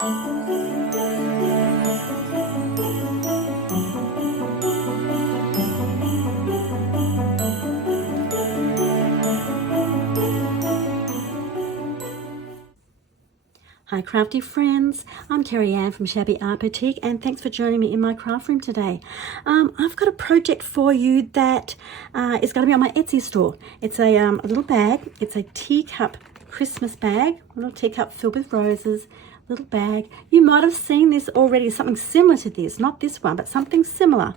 Hi crafty friends, I'm Kerry Ann from Shabby Art Boutique and thanks for joining me in my craft room today. I've got a project for you that is going to be on my Etsy store. It's a little bag. It's a teacup Christmas bag, a little teacup filled with roses, little bag. You might have seen this already, something similar to this, not this one, but something similar.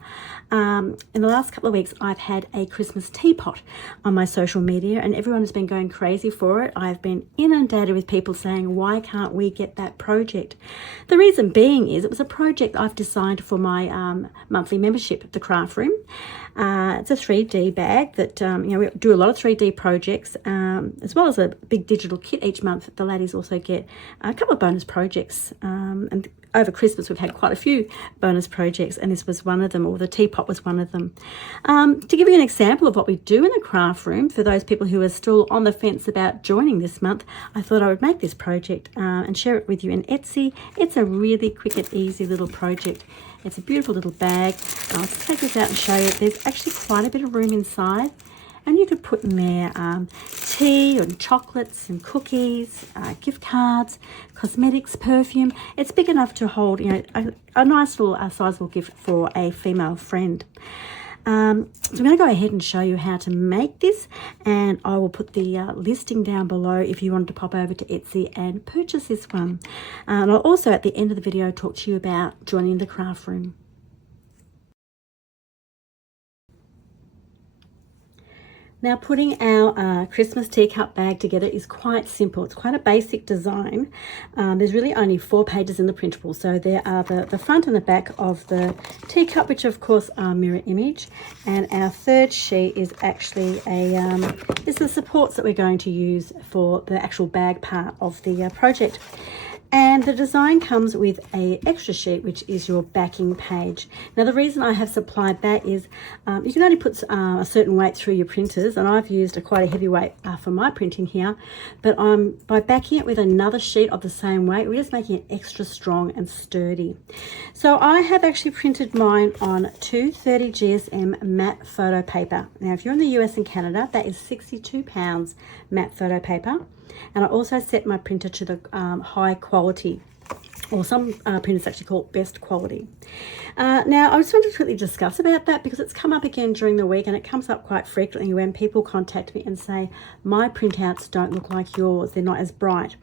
In the last couple of weeks, I've had a Christmas teapot on my social media and everyone has been going crazy for it. I've been inundated with people saying, why can't we get that project? The reason being is it was a project I've designed for my monthly membership at the craft room. It's a 3D bag that, we do a lot of 3D projects, as well as a big digital kit each month. The ladies also get a couple of bonus projects, and over Christmas we've had quite a few bonus projects and this was one of them, or the teapot was one of them. To give you an example of what we do in the craft room, for those people who are still on the fence about joining this month, I thought I would make this project and share it with you in Etsy. It's a really quick and easy little project. It's a beautiful little bag. I'll just take this out and show you. There's actually quite a bit of room inside. And you could put in there tea and chocolates and cookies, gift cards, cosmetics, perfume. It's big enough to hold, a nice little sizable gift for a female friend. So I'm going to go ahead and show you how to make this, and I will put the listing down below if you wanted to pop over to Etsy and purchase this one. And I'll also at the end of the video talk to you about joining the craft room. Now putting our Christmas teacup bag together is quite simple. It's quite a basic design. There's really only 4 pages in the printable. So there are the front and the back of the teacup, which of course are mirror image. And our third sheet is actually is the supports that we're going to use for the actual bag part of the project. And the design comes with an extra sheet, which is your backing page. Now, the reason I have supplied that is you can only put a certain weight through your printers, and I've used quite a heavy weight for my printing here. But by backing it with another sheet of the same weight, we're just making it extra strong and sturdy. So I have actually printed mine on 230 GSM matte photo paper. Now, if you're in the US and Canada, that is 62 pounds matte photo paper. And I also set my printer to the high quality, or some printers actually call it best quality. Now, I just wanted to quickly discuss about that because it's come up again during the week, and it comes up quite frequently when people contact me and say, my printouts don't look like yours, they're not as bright.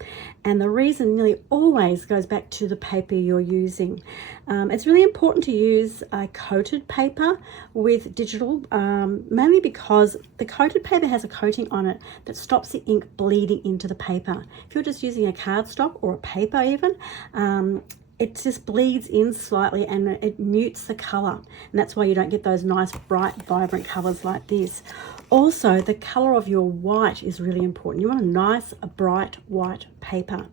And the reason nearly always goes back to the paper you're using. It's really important to use coated paper with digital, mainly because the coated paper has a coating on it that stops the ink bleeding into the paper. If you're just using a cardstock or a paper even, it just bleeds in slightly and it mutes the color, and that's why you don't get those nice bright vibrant colors like this. Also, the color of your white is really important. You want a nice bright white paper.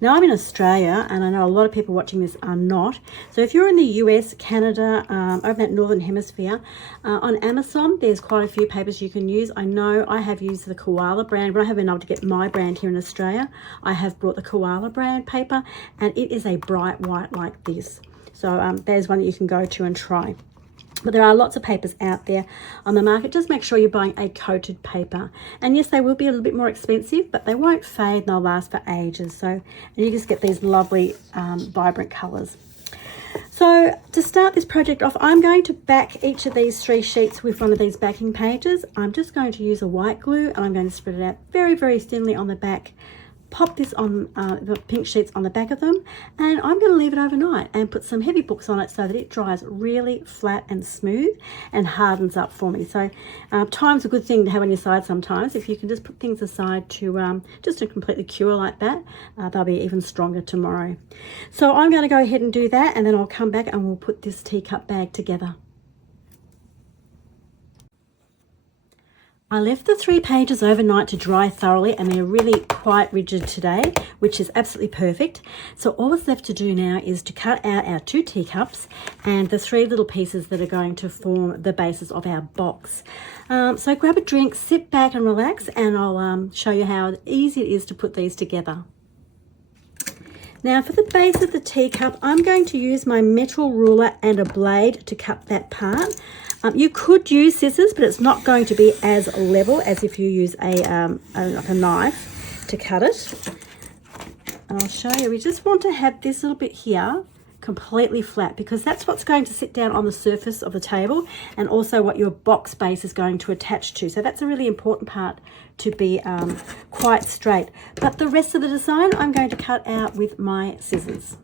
Now, I'm in Australia and I know a lot of people watching this are not. So if you're in the US, Canada, over that northern hemisphere, on Amazon there's quite a few papers you can use. I know I have used the Koala brand, but I haven't been able to get my brand here in Australia. I have brought the Koala brand paper and it is a bright white like this. So there's one that you can go to and try. But there are lots of papers out there on the market. Just make sure you're buying a coated paper. And yes, they will be a little bit more expensive, but they won't fade and they'll last for ages. So, and you just get these lovely vibrant colors. So to start this project off, I'm going to back each of these 3 sheets with one of these backing pages. I'm just going to use a white glue and I'm going to spread it out very, very thinly on the back. Pop this on the pink sheets on the back of them, and I'm going to leave it overnight and put some heavy books on it so that it dries really flat and smooth and hardens up for me. So time's a good thing to have on your side sometimes. If you can just put things aside to just to completely cure like that, they'll be even stronger tomorrow. So I'm going to go ahead and do that, and then I'll come back and we'll put this teacup bag together. I left the 3 pages overnight to dry thoroughly, and they're really quite rigid today, which is absolutely perfect. So all that's left to do now is to cut out our 2 teacups and the 3 little pieces that are going to form the basis of our box. So grab a drink, sit back and relax, and I'll show you how easy it is to put these together. Now for the base of the teacup, I'm going to use my metal ruler and a blade to cut that part. You could use scissors, but it's not going to be as level as if you use like a knife to cut it. And I'll show you, we just want to have this little bit here completely flat, because that's what's going to sit down on the surface of the table, and also what your box base is going to attach to. So that's a really important part, to be quite straight. But the rest of the design I'm going to cut out with my scissors.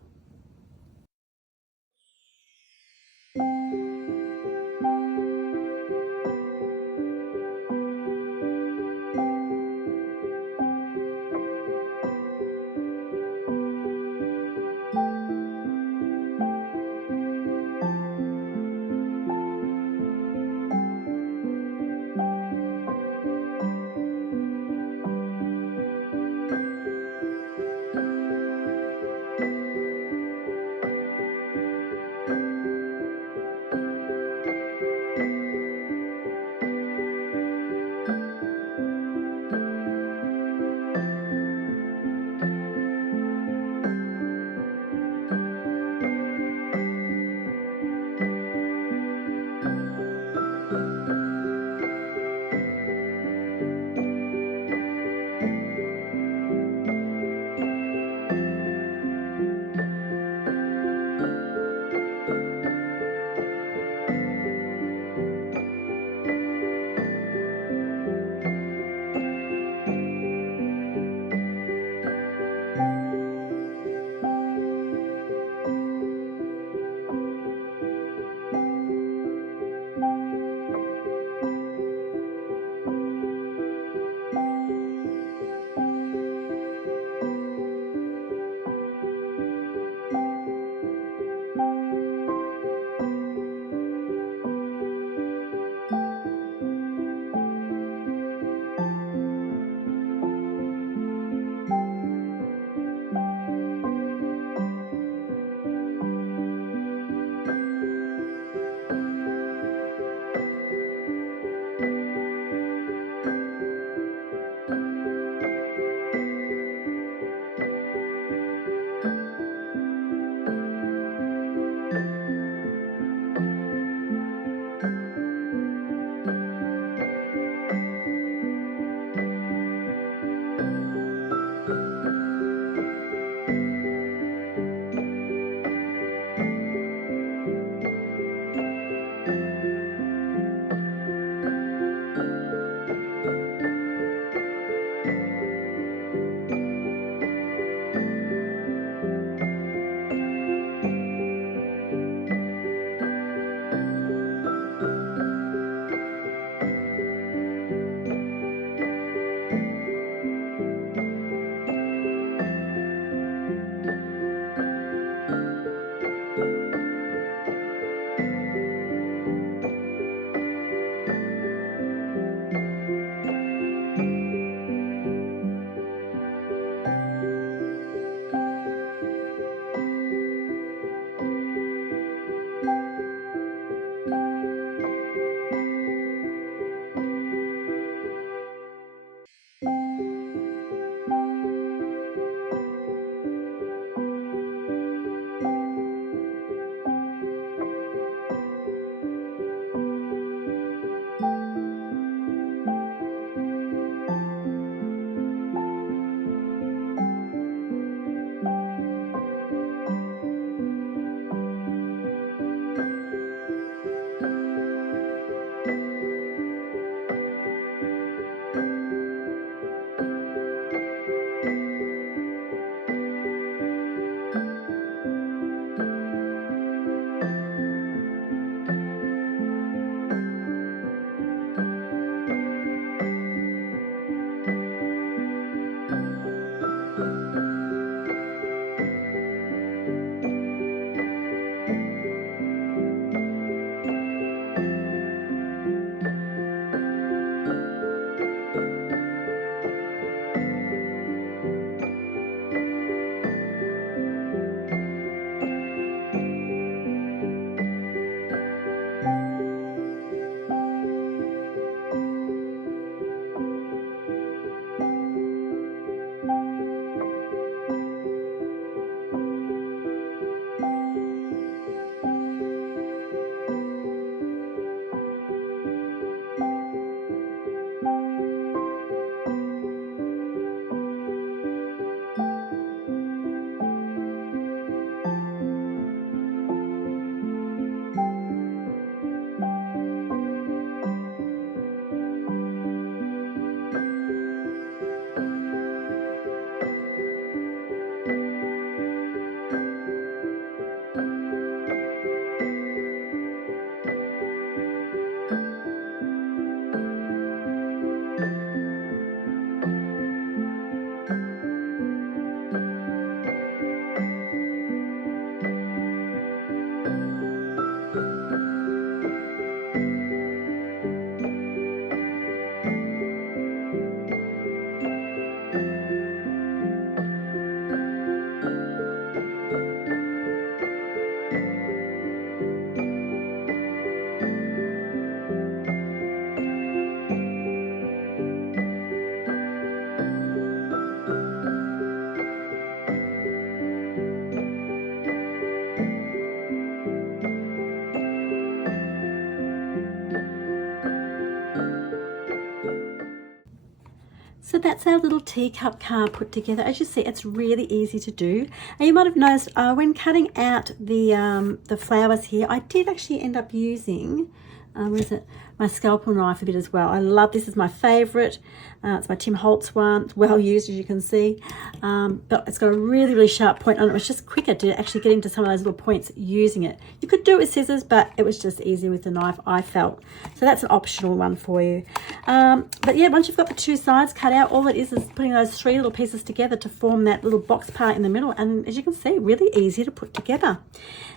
So that's our little teacup card put together. As you see, it's really easy to do. And you might have noticed when cutting out the flowers here, I did actually end up using, my scalpel knife a bit as well. I love this, is my favorite. It's my Tim Holtz one. It's well used, as you can see, but it's got a really, really sharp point on it. It was just quicker to actually get into some of those little points using it. You could do it with scissors, but it was just easier with the knife, I felt. So that's an optional one for you. But yeah, once you've got the two sides cut out, all it is putting those three little pieces together to form that little box part in the middle. And as you can see, really easy to put together.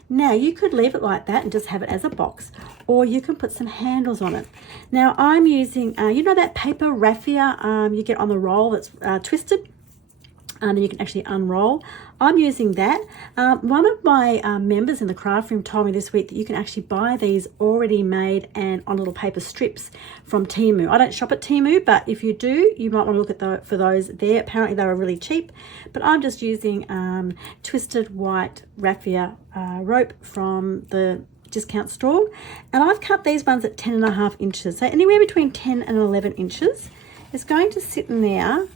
Now you could leave it like that and just have it as a box, or you can put some handles on it. Now I'm using, you know that paper raffia you get on the roll that's twisted, and then you can actually unroll. I'm using that. One of my members in the craft room told me this week that you can actually buy these already made and on little paper strips from Temu. I don't shop at Temu, but if you do, you might want to look at for those there. Apparently they were really cheap, but I'm just using twisted white raffia rope from the discount store, and I've cut these ones at 10.5 inches, so anywhere between 10 and 11 inches. It's going to sit in there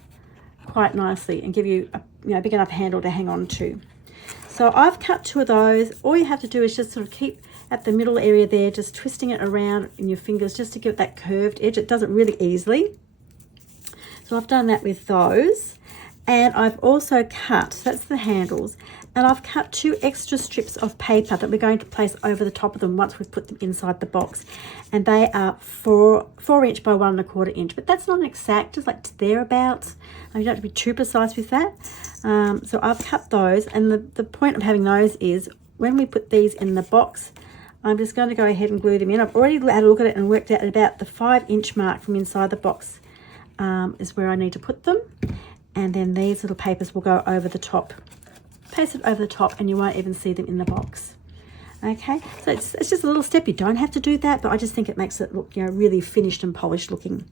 quite nicely and give you a big enough handle to hang on to. So I've cut two of those. All you have to do is just sort of keep at the middle area there, just twisting it around in your fingers just to give it that curved edge. It does it really easily. So I've done that with those, and I've also cut, that's the handles, and I've cut 2 extra strips of paper that we're going to place over the top of them once we've put them inside the box. And they are 4 inch by 1.25 inch, but that's not an exact, just like thereabouts. You don't have to be too precise with that. So I've cut those, and the point of having those is when we put these in the box, I'm just going to go ahead and glue them in. I've already had a look at it and worked out at about the 5 inch mark from inside the box is where I need to put them. And then these little papers will go over the top. Paste it over the top and you won't even see them in the box. Okay, so it's just a little step. You don't have to do that, but I just think it makes it look, really finished and polished looking.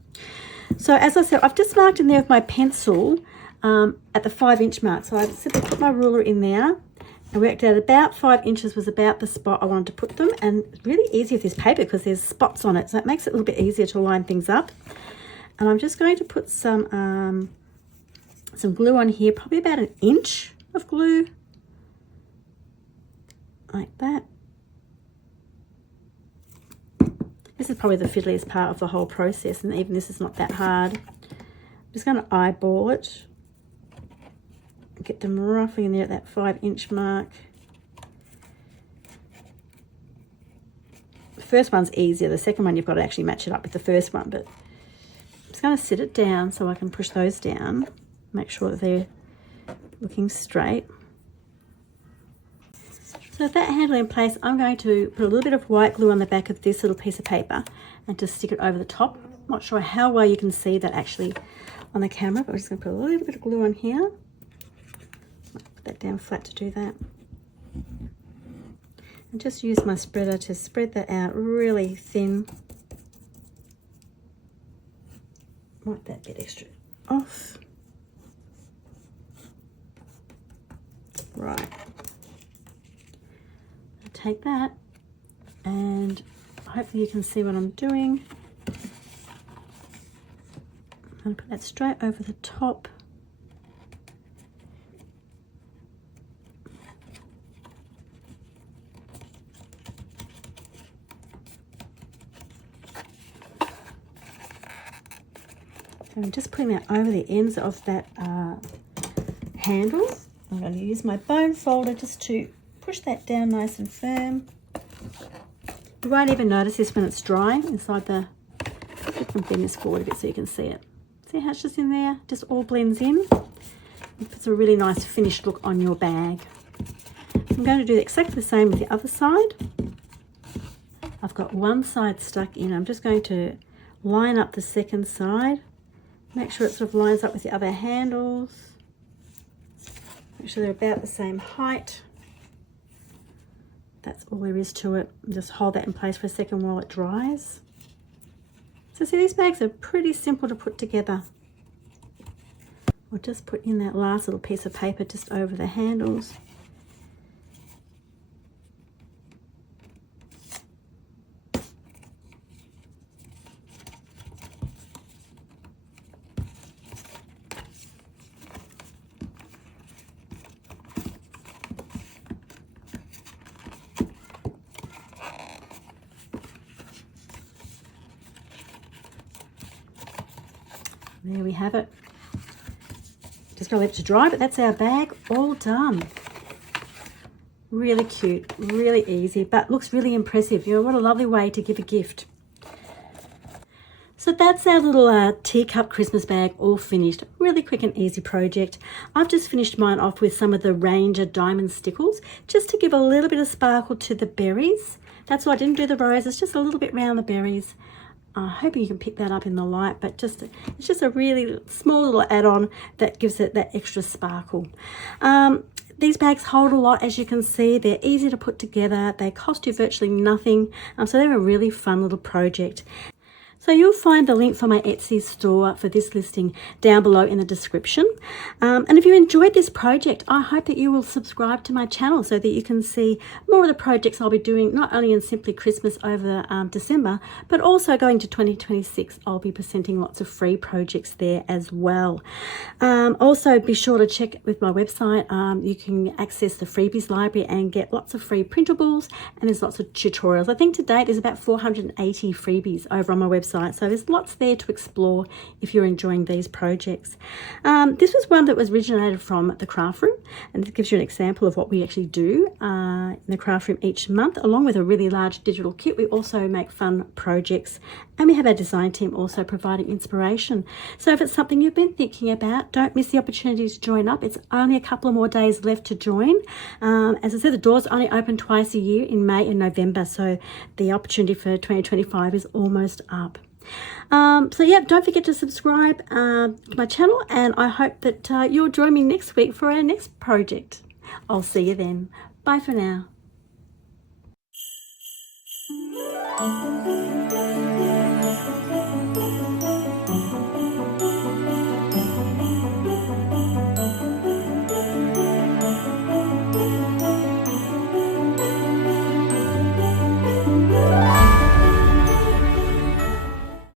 So as I said, I've just marked in there with my pencil at the 5 inch mark. So I simply put my ruler in there and worked out about 5 inches was about the spot I wanted to put them. And it's really easy with this paper because there's spots on it, so it makes it a little bit easier to line things up. And I'm just going to put some glue on here, probably about 1 inch of glue, like that. This is probably the fiddliest part of the whole process, and even this is not that hard. I'm just going to eyeball it, get them roughly in there at that 5 inch mark. The first one's easier. The second one you've got to actually match it up with the first one, but I'm just going to sit it down so I can push those down, make sure that they're looking straight. So with that handle in place, I'm going to put a little bit of white glue on the back of this little piece of paper and just stick it over the top. I'm not sure how well you can see that actually on the camera, but I'm just going to put a little bit of glue on here. Put that down flat to do that. And just use my spreader to spread that out really thin. Wipe that bit extra off. Right. Take that, and hopefully you can see what I'm doing. I'm going to put that straight over the top. So I'm just putting that over the ends of that handle. I'm going to use my bone folder just to push that down nice and firm. You won't even notice this when it's drying inside the, I can bend this forward a bit so you can see it. See how it's just in there? Just all blends in. It puts a really nice finished look on your bag. I'm going to do exactly the same with the other side. I've got one side stuck in. I'm just going to line up the second side. Make sure it sort of lines up with the other handles. Make sure they're about the same height. That's all there is to it. Just hold that in place for a second while it dries. So see, these bags are pretty simple to put together. We'll just put in that last little piece of paper just over the handles. There we have it. Just gotta let it to dry, but that's our bag all done. Really cute, really easy, but looks really impressive. You know, what a lovely way to give a gift. So that's our little teacup Christmas bag all finished. Really quick and easy project. I've just finished mine off with some of the Ranger diamond stickles, just to give a little bit of sparkle to the berries. That's why I didn't do the roses, just a little bit around the berries. Hoping you can pick that up in the light, but it's just a really small little add-on that gives it that extra sparkle. These bags hold a lot, as you can see. They're easy to put together. They cost you virtually nothing. So they're a really fun little project. So you'll find the link for my Etsy store for this listing down below in the description. And if you enjoyed this project, I hope that you will subscribe to my channel so that you can see more of the projects I'll be doing, not only in Simply Christmas over December, but also going to 2026. I'll be presenting lots of free projects there as well. Also, be sure to check with my website. You can access the freebies library and get lots of free printables, and there's lots of tutorials. I think to date there's about 480 freebies over on my website. So there's lots there to explore if you're enjoying these projects. This was one that was originated from the craft room, and it gives you an example of what we actually do in the craft room each month, along with a really large digital kit. We also make fun projects, and we have our design team also providing inspiration. So if it's something you've been thinking about, don't miss the opportunity to join up. It's only a couple of more days left to join. As I said, the doors only open twice a year, in May and November, so the opportunity for 2025 is almost up. So yeah, don't forget to subscribe to my channel, and I hope that you'll join me next week for our next project. I'll see you then. Bye for now.